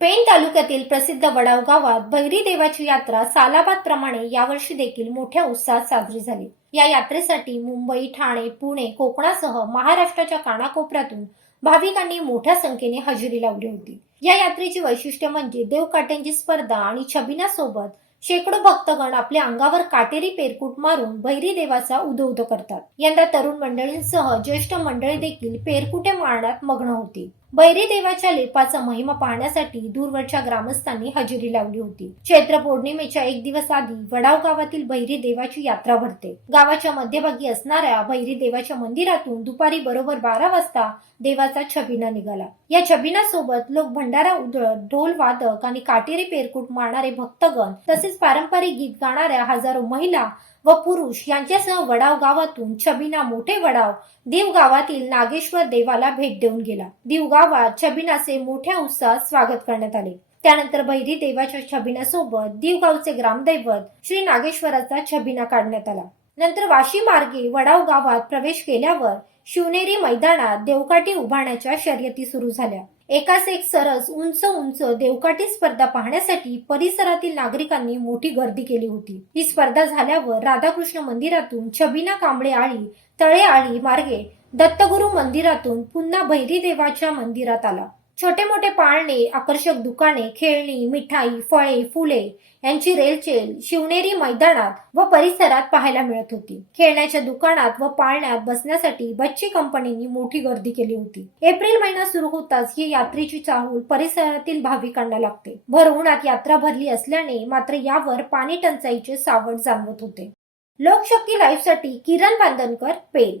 पेण तालुक्यातील प्रसिद्ध वडाव गावात भैरी देवाची यात्रा सालाबाद प्रमाणे यावर्षी देखील मोठ्या उत्साहात साजरी झाली. या यात्रेसाठी मुंबई ठाणे पुणे कोकणासह महाराष्ट्राच्या कानाकोपऱ्यातून भाविकांनी मोठ्या संख्येने हजेरी लावली होती. या यात्रेची वैशिष्ट्य म्हणजे देवकाट्यांची स्पर्धा आणि छबिना सोबत शेकडो भक्तगण आपल्या अंगावर काटेरी पेरकूट मारून भैरी देवाचा उदो करतात. यंदा तरुण मंडळींसह ज्येष्ठ मंडळी देखील पेरकुटे मारण्यात मग्न होती भैरी देवाच्या लेपाचा महिमा पाहण्यासाठी दूरवरच्या ग्रामस्थांनी हजेरी लावली होती. चैत्र पौर्णिमेच्या एक दिवस आधी वडाव गावातील भैरी देवाची यात्रा भरते. गावाच्या मध्यभागी असणाऱ्या भैरी देवाच्या मंदिरातून दुपारी बरोबर बारा वाजता देवाचा छबिना निघाला. या छबिना सोबत लोक भंडारा उधळत ढोल वादक आणि काटेरी पेरकूट मारणारे भक्तगण तसेच पारंपरिक गीत गाणाऱ्या हजारो महिला व पुरुष यांच्यासह वडाव गावातून छबिना मोठे वडाव दीव गावातील नागेश्वर देवाला भेट देऊन गेला. दीव गावात छबिनाचे मोठ्या उत्साहात स्वागत करण्यात आले. त्यानंतर बहिरी देवाच्या छबिनासोबत दीवगावचे ग्रामदैवत श्री नागेश्वराचा छबिना काढण्यात आला. नंतर वाशी मार्गे वडाव गावात प्रवेश केल्यावर शिवनेरी मैदानात देवकाठी उभारण्याच्या शर्यती सुरू झाल्या. एकाच एक सरस उंच उंच देवकाठी स्पर्धा पाहण्यासाठी परिसरातील नागरिकांनी मोठी गर्दी केली होती. ही स्पर्धा झाल्यावर राधाकृष्ण मंदिरातून छबिना कांबळे आळी तळे आळी मार्गे दत्तगुरु मंदिरातून पुन्हा भैरी देवाच्या मंदिरात आला. छोटे मोठे पाळणे आकर्षक दुकाने खेळणी मिठाई फळे फुले यांची रेलचेल शिवनेरी मैदानात व परिसरात पाहायला मिळत होती. खेळण्याच्या दुकानात व पाळण्यात बसण्यासाठी बच्ची कंपनीनी मोठी गर्दी केली होती. एप्रिल महिना सुरू होताच ही यात्रेची चाहूल परिसरातील भाविकांना लागते. भर उन्हात यात्रा भरली असल्याने मात्र यावर पाणी टंचाईचे सावट जाणवत होते. लोकशक्ती लाईव्हसाठी किरण बांदनकर पेल